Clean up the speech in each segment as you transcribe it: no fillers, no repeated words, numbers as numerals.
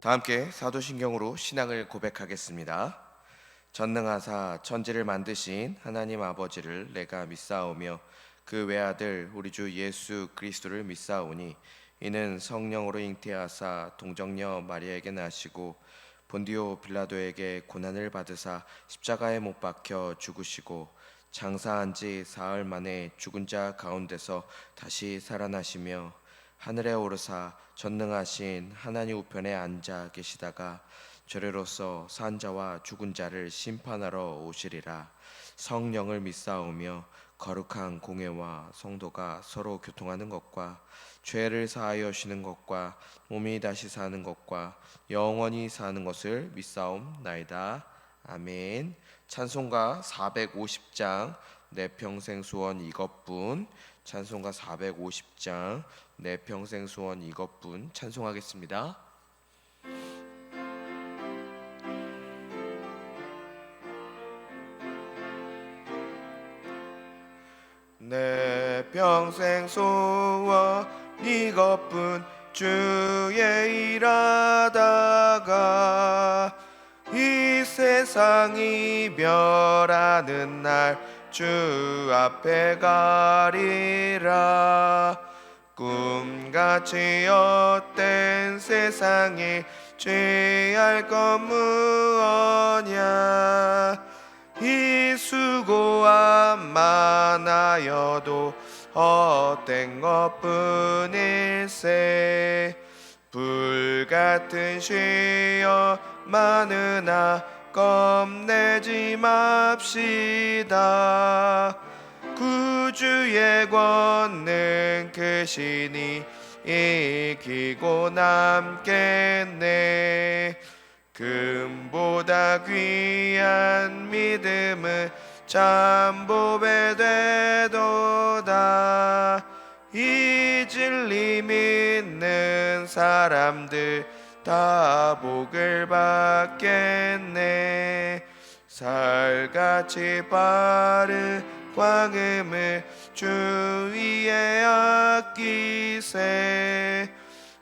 다 함께 사도신경으로 신앙을 고백하겠습니다. 전능하사 천지를 만드신 하나님 아버지를 내가 믿사오며 그 외아들 우리 주 예수 그리스도를 믿사오니 이는 성령으로 잉태하사 동정녀 마리아에게 나시고 본디오 빌라도에게 고난을 받으사 십자가에 못 박혀 죽으시고 장사한 지 사흘 만에 죽은 자 가운데서 다시 살아나시며 하늘에 오르사 전능하신 하나님 우편에 앉아 계시다가 저리로서 산 자와 죽은 자를 심판하러 오시리라. 성령을 믿사오며 거룩한 공회와 성도가 서로 교통하는 것과 죄를 사하여 주시는 것과 몸이 다시 사는 것과 영원히 사는 것을 믿사옵나이다. 아멘. 찬송가 450장 내 평생 소원 이것뿐. 찬송가 450장 내 평생 소원 이것뿐 찬송하겠습니다. 내 평생 소원 이것뿐 주의 일하다가 이 세상이 멸하는 날 주 앞에 가리라. 꿈같이 헛된 세상에 죄할 것 무엇냐. 이 수고함 많아여도 헛된 것뿐일세. 불같은 시험 많으나 겁내지 맙시다. 구주의 권능 크시니 이기고 남겠네. 금보다 귀한 믿음은 참보배 되도다. 이 진리 믿는 사람들 다 복을 받겠네. 살같이 빠른 광음을 주 위에 아끼세.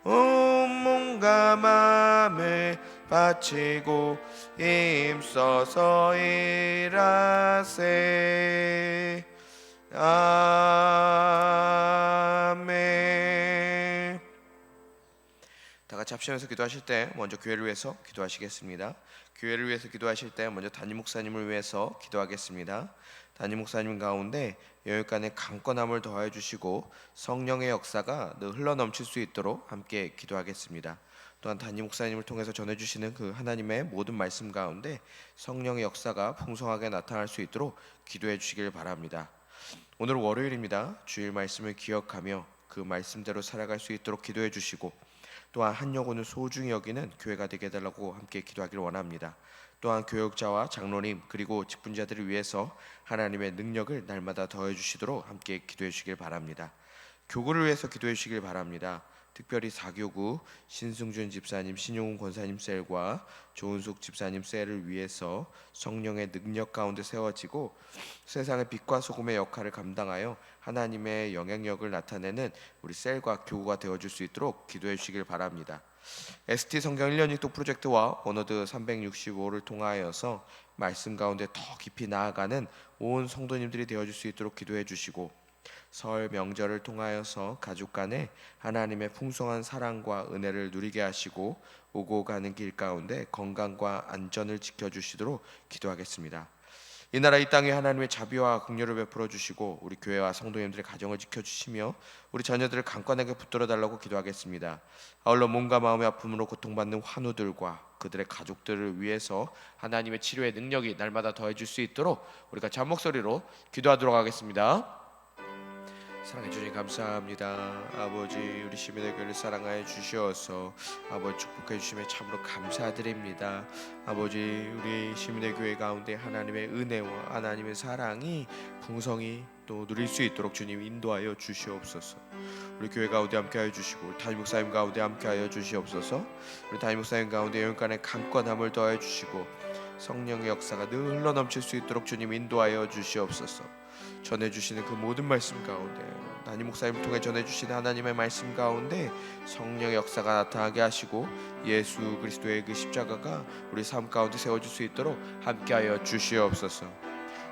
온 몸과 마음을 바치고 힘써서 일하세. 아멘. 다 같이 합심해서 기도하실 때 먼저 교회를 위해서 기도하시겠습니다. 교회를 위해서 기도하실 때 먼저 담임 목사님을 위해서 기도하겠습니다. 담임 목사님 가운데 여기까지 강건함을 더해 주시고 성령의 역사가 늘 흘러넘칠 수 있도록 함께 기도하겠습니다. 또한 담임 목사님을 통해서 전해주시는 그 하나님의 모든 말씀 가운데 성령의 역사가 풍성하게 나타날 수 있도록 기도해 주시길 바랍니다. 오늘 월요일입니다. 주일 말씀을 기억하며 그 말씀대로 살아갈 수 있도록 기도해 주시고 또한 한 영혼을 소중히 여기는 교회가 되게 해달라고 함께 기도하기를 원합니다. 또한 교역자와 장로님 그리고 직분자들을 위해서 하나님의 능력을 날마다 더해 주시도록 함께 기도해 주시길 바랍니다. 교구를 위해서 기도해 주시길 바랍니다. 특별히 사교구 신승준 집사님, 신용훈 권사님 셀과 조은숙 집사님 셀을 위해서 성령의 능력 가운데 세워지고 세상의 빛과 소금의 역할을 감당하여 하나님의 영향력을 나타내는 우리 셀과 교구가 되어줄 수 있도록 기도해 주시길 바랍니다. ST 성경 1년 읽독 프로젝트와 원어드 365를 통하여서 말씀 가운데 더 깊이 나아가는 온 성도님들이 되어줄 수 있도록 기도해 주시고 설 명절을 통하여서 가족 간에 하나님의 풍성한 사랑과 은혜를 누리게 하시고 오고 가는 길 가운데 건강과 안전을 지켜주시도록 기도하겠습니다. 이 나라 이 땅에 하나님의 자비와 긍휼을 베풀어 주시고 우리 교회와 성도님들의 가정을 지켜주시며 우리 자녀들을 강건하게 붙들어 달라고 기도하겠습니다. 아울러 몸과 마음의 아픔으로 고통받는 환우들과 그들의 가족들을 위해서 하나님의 치료의 능력이 날마다 더해질 수 있도록 우리가 한 목소리로 기도하도록 하겠습니다. 사랑해 주님 감사합니다. 아버지 우리 시민의 교회를 사랑하여 주셔서 아버지 축복해 주심에 참으로 감사드립니다. 아버지 우리 시민의 교회 가운데 하나님의 은혜와 하나님의 사랑이 풍성히 또 누릴 수 있도록 주님 인도하여 주시옵소서. 우리 교회 가운데 함께하여 주시고 담임 목사님 가운데 함께하여 주시옵소서. 우리 담임 목사님 가운데 영육간의 강건함을 더해 주시고 성령의 역사가 늘 흘러넘칠 수 있도록 주님 인도하여 주시옵소서. 전해주시는 그 모든 말씀 가운데, 담임 목사님을 통해 전해주시는 하나님의 말씀 가운데 성령의 역사가 나타나게 하시고 예수 그리스도의 그 십자가가 우리 삶 가운데 세워질 수 있도록 함께하여 주시옵소서.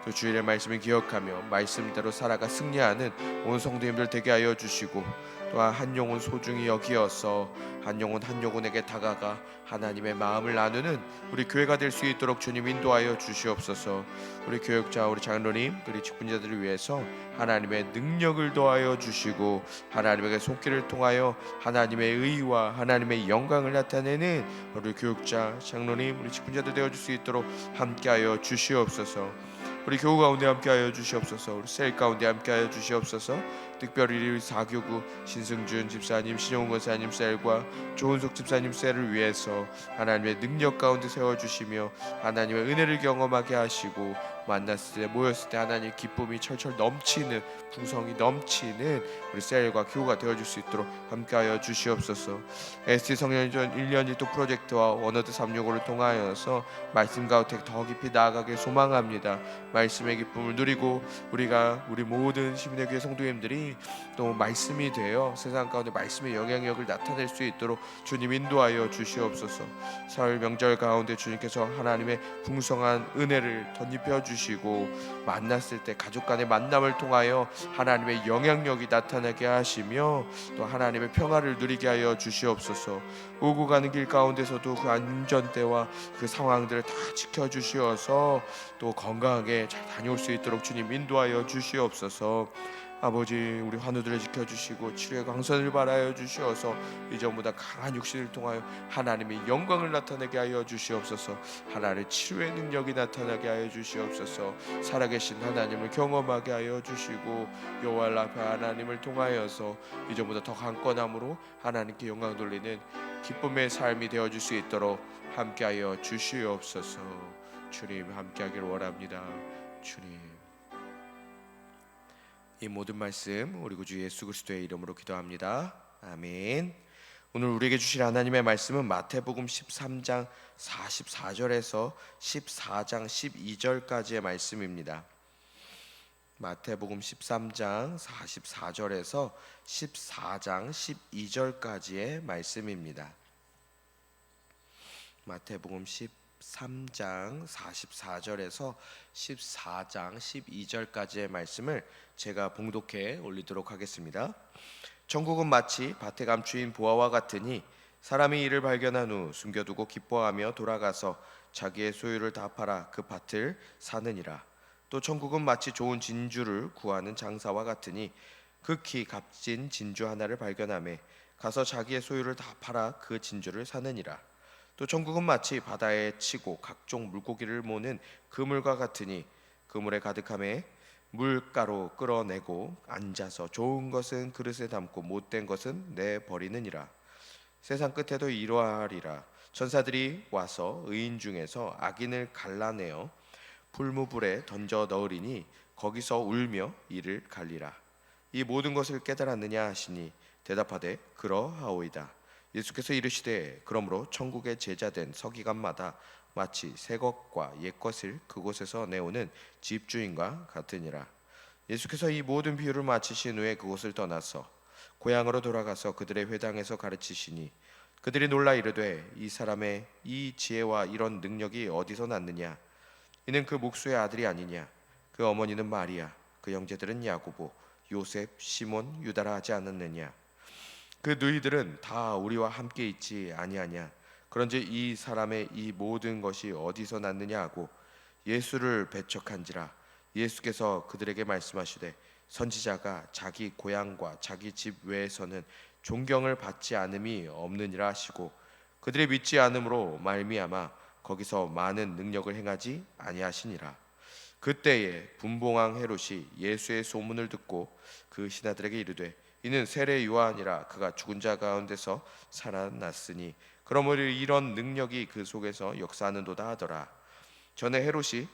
또 주일의 말씀을 기억하며 말씀대로 살아가 승리하는 온 성도님들 되게 하여 주시고, 또한 한 영혼 소중히 여기어서 한 영혼에게 다가가 하나님의 마음을 나누는 우리 교회가 될 수 있도록 주님 인도하여 주시옵소서. 우리 교육자, 우리 장로님, 그리고 직분자들을 위해서 하나님의 능력을 더하여 주시고, 하나님의 손길을 통하여 하나님의 의와 하나님의 영광을 나타내는 우리 교육자, 장로님, 우리 직분자들 되어줄 수 있도록 함께하여 주시옵소서. 우리 교우 가운데 함께하여 주시옵소서. 우리 셀 가운데 함께하여 주시옵소서. 특별히 우리 4교구 신승준 집사님, 신용훈 권사님 셀과 조은석 집사님 셀을 위해서 하나님의 능력 가운데 세워주시며 하나님의 은혜를 경험하게 하시고, 만났을 때 모였을 때 하나님의 기쁨이 철철 넘치는, 풍성이 넘치는 우리 셀과 교우가 되어줄 수 있도록 함께하여 주시옵소서. ST 성년전 1년 1도 프로젝트와 원어드 365를 통하여서 말씀 가운데 더 깊이 나아가길 소망합니다. 말씀의 기쁨을 누리고 우리 모든 시민의 교회 성도님들이 또 말씀이 되어 세상 가운데 말씀의 영향력을 나타낼 수 있도록 주님 인도하여 주시옵소서. 설 명절 가운데 주님께서 하나님의 풍성한 은혜를 덧입혀 주시고, 만났을 때 가족 간의 만남을 통하여 하나님의 영향력이 나타나게 하시며 또 하나님의 평화를 누리게 하여 주시옵소서. 오고 가는 길 가운데서도 그 안전대와 그 상황들을 다 지켜주시어서 또 건강하게 잘 다녀올 수 있도록 주님 인도하여 주시옵소서. 아버지, 우리 환우들을 지켜주시고 치료의 광선을 발하여 주시어서 이전보다 강한 육신을 통하여 하나님의 영광을 나타내게 하여 주시옵소서. 하나님의 치료의 능력이 나타나게 하여 주시옵소서. 살아계신 하나님을 경험하게 하여 주시고, 여호와 앞에 하나님을 통하여서 이전보다 더 강건함으로 하나님께 영광 돌리는 기쁨의 삶이 되어줄 수 있도록 함께하여 주시옵소서. 주님, 함께하기를 원합니다. 주님, 이 모든 말씀 우리 구주 예수 그리스도의 이름으로 기도합니다. 아멘. 오늘 우리에게 주실 하나님의 말씀은 마태복음 13장 44절에서 14장 12절까지의 말씀입니다. 마태복음 13장 44절에서 14장 12절까지의 말씀입니다. 마태복음 13장 44절에서 14장 12절까지의 말씀을 제가 봉독해 올리도록 하겠습니다. 천국은 마치 밭에 감추인 보화와 같으니 사람이 이를 발견한 후 숨겨두고 기뻐하며 돌아가서 자기의 소유를 다 팔아 그 밭을 사느니라. 또 천국은 마치 좋은 진주를 구하는 장사와 같으니 극히 값진 진주 하나를 발견하매 가서 자기의 소유를 다 팔아 그 진주를 사느니라. 또 천국은 마치 바다에 치고 각종 물고기를 모는 그물과 같으니 그물에 가득함에 물가로 끌어내고 앉아서 좋은 것은 그릇에 담고 못된 것은 내버리느니라. 세상 끝에도 이러하리라. 천사들이 와서 의인 중에서 악인을 갈라내어 불무불에 던져 넣으리니 거기서 울며 이를 갈리라. 이 모든 것을 깨달았느냐 하시니 대답하되 그러하오이다. 예수께서 이르시되 그러므로 천국의 제자된 서기관마다 마치 새 것과 옛 것을 그곳에서 내오는 집주인과 같으니라. 예수께서 이 모든 비유를 마치신 후에 그곳을 떠나서 고향으로 돌아가서 그들의 회당에서 가르치시니 그들이 놀라 이르되 이 사람의 이 지혜와 이런 능력이 어디서 났느냐? 이는 그 목수의 아들이 아니냐? 그 어머니는 마리아, 그 형제들은 야고보, 요셉, 시몬, 유다라 하지 않았느냐? 그 너희들은 다 우리와 함께 있지 아니하냐? 그런즉 이 사람의 이 모든 것이 어디서 났느냐 하고 예수를 배척한지라. 예수께서 그들에게 말씀하시되 선지자가 자기 고향과 자기 집 외에서는 존경을 받지 않음이 없느니라 하시고 그들의 믿지 않음으로 말미암아 거기서 많은 능력을 행하지 아니하시니라. 그때에 분봉왕 헤롯이 예수의 소문을 듣고 그 신하들에게 이르되 이는 세례 요한이라. 그가 죽은 자 가운데서 살아났으니 그러므로 이런 능력이 그 속에서 역사하는도다 하더라. 전에 헤롯이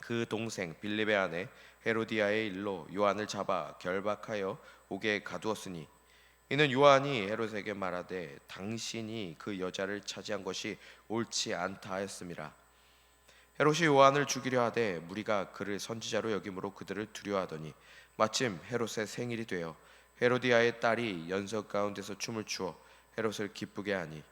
그 동생 빌립의 아내 헤로디아의 일로 요한을 잡아 결박하여 옥에 가두었으니 이는 요한이 헤롯에게 말하되 당신이 그 여자를 차지한 것이 옳지 않다 하였음이라. 헤롯이 요한을 죽이려 하되 무리가 그를 선지자로 여김으로 그들을 두려워하더니 마침 헤롯의 생일이 되어 헤로디아의 딸이 연석 가운데서 춤을 추어 헤롯을 기쁘게 하니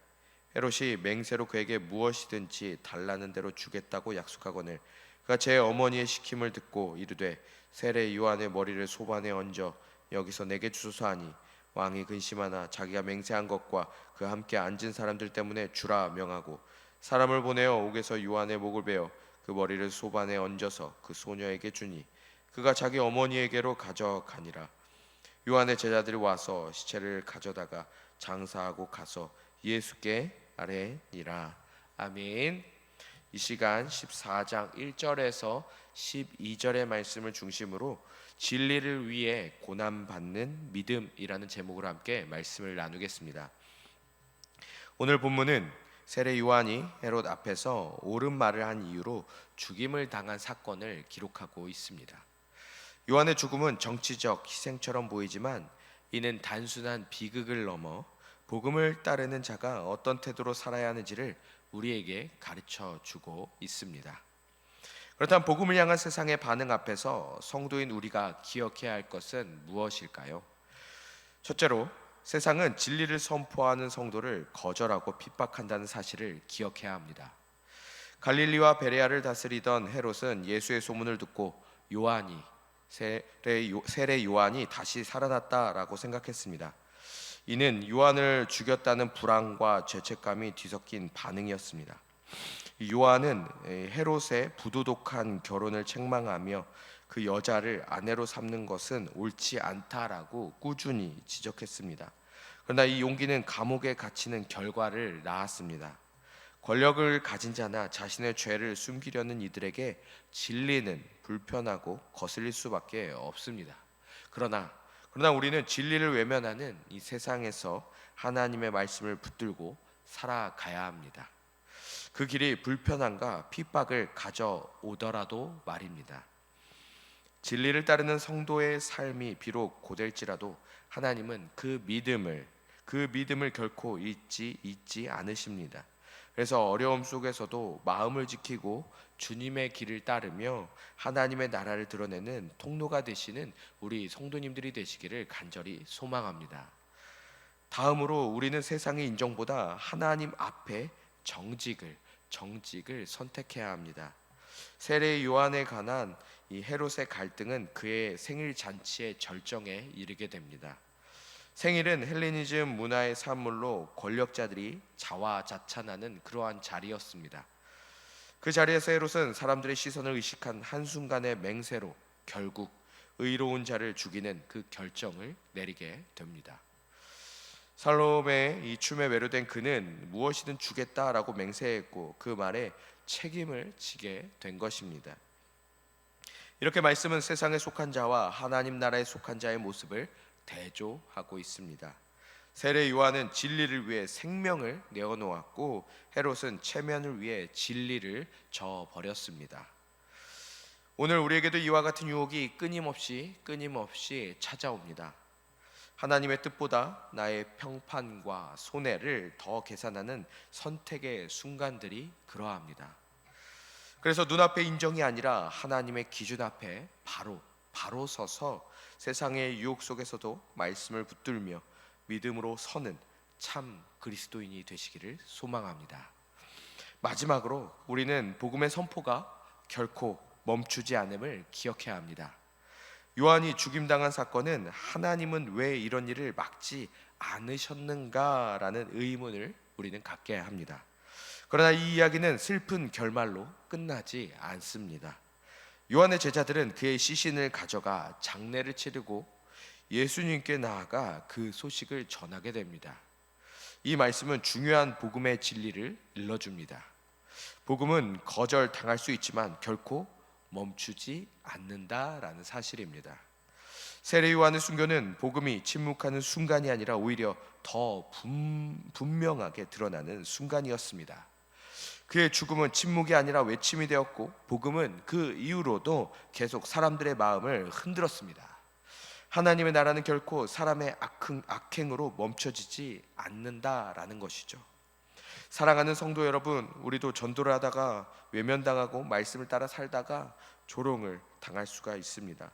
헤롯이 맹세로 그에게 무엇이든지 달라는 대로 주겠다고 약속하거늘 그가 제 어머니의 시킴을 듣고 이르되 세례 요한의 머리를 소반에 얹어 여기서 내게 주소서 하니 왕이 근심하나 자기가 맹세한 것과 그 함께 앉은 사람들 때문에 주라 명하고 사람을 보내어 옥에서 요한의 목을 베어 그 머리를 소반에 얹어서 그 소녀에게 주니 그가 자기 어머니에게로 가져가니라. 요한의 제자들이 와서 시체를 가져다가 장사하고 가서 예수께 아뢰니라. 아멘. 이 시간 14장 1절에서 12절의 말씀을 중심으로 진리를 위해 고난받는 믿음이라는 제목으로 함께 말씀을 나누겠습니다. 오늘 본문은 세례 요한이 헤롯 앞에서 옳은 말을 한 이유로 죽임을 당한 사건을 기록하고 있습니다. 요한의 죽음은 정치적 희생처럼 보이지만 이는 단순한 비극을 넘어 복음을 따르는 자가 어떤 태도로 살아야 하는지를 우리에게 가르쳐 주고 있습니다. 그렇다면 복음을 향한 세상의 반응 앞에서 성도인 우리가 기억해야 할 것은 무엇일까요? 첫째로 세상은 진리를 선포하는 성도를 거절하고 핍박한다는 사실을 기억해야 합니다. 갈릴리와 베레아를 다스리던 헤롯은 예수의 소문을 듣고 세례 요한이 다시 살아났다라고 생각했습니다. 이는 요한을 죽였다는 불안과 죄책감이 뒤섞인 반응이었습니다. 요한은 헤롯의 부도덕한 결혼을 책망하며 그 여자를 아내로 삼는 것은 옳지 않다라고 꾸준히 지적했습니다. 그러나 이 용기는 감옥에 갇히는 결과를 낳았습니다. 권력을 가진 자나 자신의 죄를 숨기려는 이들에게 진리는 불편하고 거슬릴 수밖에 없습니다. 그러나 우리는 진리를 외면하는 이 세상에서 하나님의 말씀을 붙들고 살아가야 합니다. 그 길이 불편함과 핍박을 가져오더라도 말입니다. 진리를 따르는 성도의 삶이 비록 고될지라도 하나님은 그 믿음을 결코 잊지 않으십니다. 그래서 어려움 속에서도 마음을 지키고 주님의 길을 따르며 하나님의 나라를 드러내는 통로가 되시는 우리 성도님들이 되시기를 간절히 소망합니다. 다음으로 우리는 세상의 인정보다 하나님 앞에 정직을 선택해야 합니다. 세례 요한에 관한 이 헤롯의 갈등은 그의 생일 잔치의 절정에 이르게 됩니다. 생일은 헬레니즘 문화의 산물로 권력자들이 자화자찬하는 그러한 자리였습니다. 그 자리에서 헤롯은 사람들의 시선을 의식한 한순간의 맹세로 결국 의로운 자를 죽이는 그 결정을 내리게 됩니다. 살롬의 이 춤에 매료된 그는 무엇이든 주겠다라고 맹세했고 그 말에 책임을 지게 된 것입니다. 이렇게 말씀은 세상에 속한 자와 하나님 나라에 속한 자의 모습을 대조하고 있습니다. 세례 요한은 진리를 위해 생명을 내어놓았고 헤롯은 체면을 위해 진리를 저버렸습니다. 오늘 우리에게도 이와 같은 유혹이 끊임없이 찾아옵니다. 하나님의 뜻보다 나의 평판과 손해를 더 계산하는 선택의 순간들이 그러합니다. 그래서 눈앞에 인정이 아니라 하나님의 기준 앞에 바로 서서 세상의 유혹 속에서도 말씀을 붙들며 믿음으로 서는 참 그리스도인이 되시기를 소망합니다. 마지막으로 우리는 복음의 선포가 결코 멈추지 않음을 기억해야 합니다. 요한이 죽임당한 사건은 하나님은 왜 이런 일을 막지 않으셨는가라는 의문을 우리는 갖게 합니다. 그러나 이 이야기는 슬픈 결말로 끝나지 않습니다. 요한의 제자들은 그의 시신을 가져가 장례를 치르고 예수님께 나아가 그 소식을 전하게 됩니다. 이 말씀은 중요한 복음의 진리를 일러줍니다. 복음은 거절당할 수 있지만 결코 멈추지 않는다라는 사실입니다. 세례 요한의 순교는 복음이 침묵하는 순간이 아니라 오히려 더 분명하게 드러나는 순간이었습니다. 그의 죽음은 침묵이 아니라 외침이 되었고 복음은 그 이후로도 계속 사람들의 마음을 흔들었습니다. 하나님의 나라는 결코 사람의 악행으로 멈춰지지 않는다라는 것이죠. 사랑하는 성도 여러분, 우리도 전도를 하다가 외면당하고 말씀을 따라 살다가 조롱을 당할 수가 있습니다.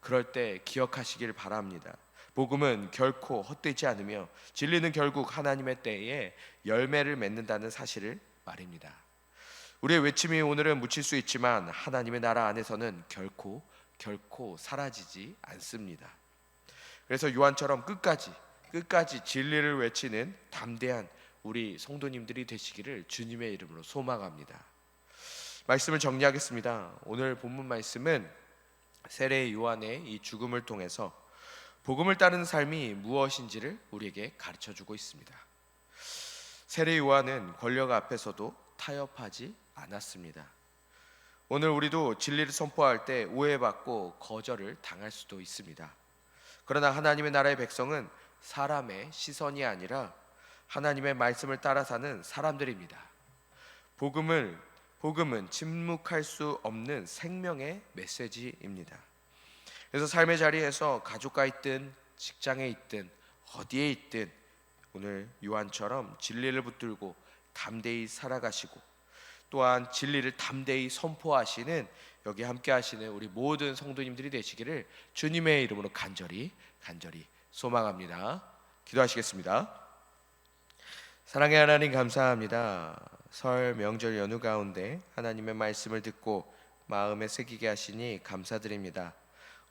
그럴 때 기억하시길 바랍니다. 복음은 결코 헛되지 않으며 진리는 결국 하나님의 때에 열매를 맺는다는 사실을 말입니다. 우리의 외침이 오늘은 묻힐 수 있지만 하나님의 나라 안에서는 결코 사라지지 않습니다. 그래서 요한처럼 끝까지 진리를 외치는 담대한 우리 성도님들이 되시기를 주님의 이름으로 소망합니다. 말씀을 정리하겠습니다. 오늘 본문 말씀은 세례 요한의 이 죽음을 통해서 복음을 따르는 삶이 무엇인지를 우리에게 가르쳐주고 있습니다. 세례 요한은 권력 앞에서도 타협하지 않았습니다. 오늘 우리도 진리를 선포할 때 오해받고 거절을 당할 수도 있습니다. 그러나 하나님의 나라의 백성은 사람의 시선이 아니라 하나님의 말씀을 따라 사는 사람들입니다. 복음은 침묵할 수 없는 생명의 메시지입니다. 그래서 삶의 자리에서 가족과 있든 직장에 있든 어디에 있든 오늘 요한처럼 진리를 붙들고 담대히 살아가시고 또한 진리를 담대히 선포하시는 여기 함께 하시는 우리 모든 성도님들이 되시기를 주님의 이름으로 간절히 소망합니다. 기도하시겠습니다. 사랑의 하나님, 감사합니다. 설 명절 연휴 가운데 하나님의 말씀을 듣고 마음에 새기게 하시니 감사드립니다.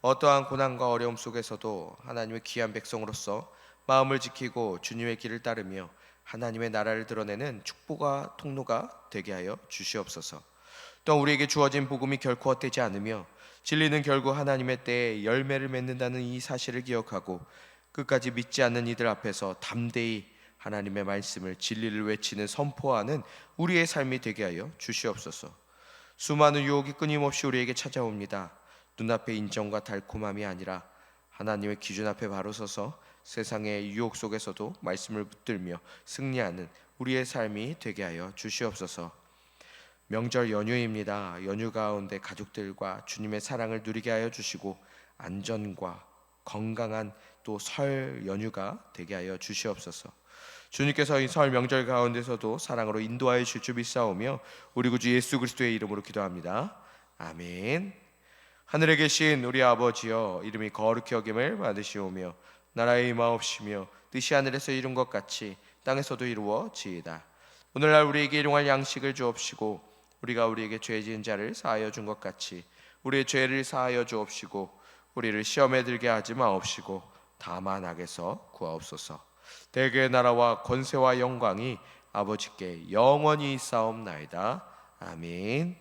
어떠한 고난과 어려움 속에서도 하나님의 귀한 백성으로서 마음을 지키고 주님의 길을 따르며 하나님의 나라를 드러내는 축복과 통로가 되게 하여 주시옵소서. 또 우리에게 주어진 복음이 결코 헛되지 않으며 진리는 결국 하나님의 때에 열매를 맺는다는 이 사실을 기억하고 끝까지 믿지 않는 이들 앞에서 담대히 하나님의 말씀을 진리를 외치는 선포하는 우리의 삶이 되게 하여 주시옵소서. 수많은 유혹이 끊임없이 우리에게 찾아옵니다. 눈앞의 인정과 달콤함이 아니라 하나님의 기준 앞에 바로 서서 세상의 유혹 속에서도 말씀을 붙들며 승리하는 우리의 삶이 되게 하여 주시옵소서. 명절 연휴입니다. 연휴 가운데 가족들과 주님의 사랑을 누리게 하여 주시고 안전과 건강한 또 설 연휴가 되게 하여 주시옵소서. 주님께서 이 설 명절 가운데서도 사랑으로 인도하여 주실 줄 믿사오며 우리 구주 예수 그리스도의 이름으로 기도합니다. 아멘. 하늘에 계신 우리 아버지여, 이름이 거룩히 여김을 받으시오며 나라의 임하옵시며 뜻이 하늘에서 이룬 것 같이 땅에서도 이루어지이다. 오늘날 우리에게 일용할 양식을 주옵시고 우리가 우리에게 죄 지은 자를 사하여 준 것 같이 우리의 죄를 사하여 주옵시고 우리를 시험에 들게 하지 마옵시고 다만 악에서 구하옵소서. 대개의 나라와 권세와 영광이 아버지께 영원히 있사옵나이다. 아멘.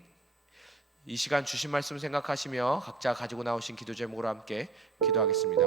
이 시간 주신 말씀 생각하시며 각자 가지고 나오신 기도 제목으로 함께 기도하겠습니다.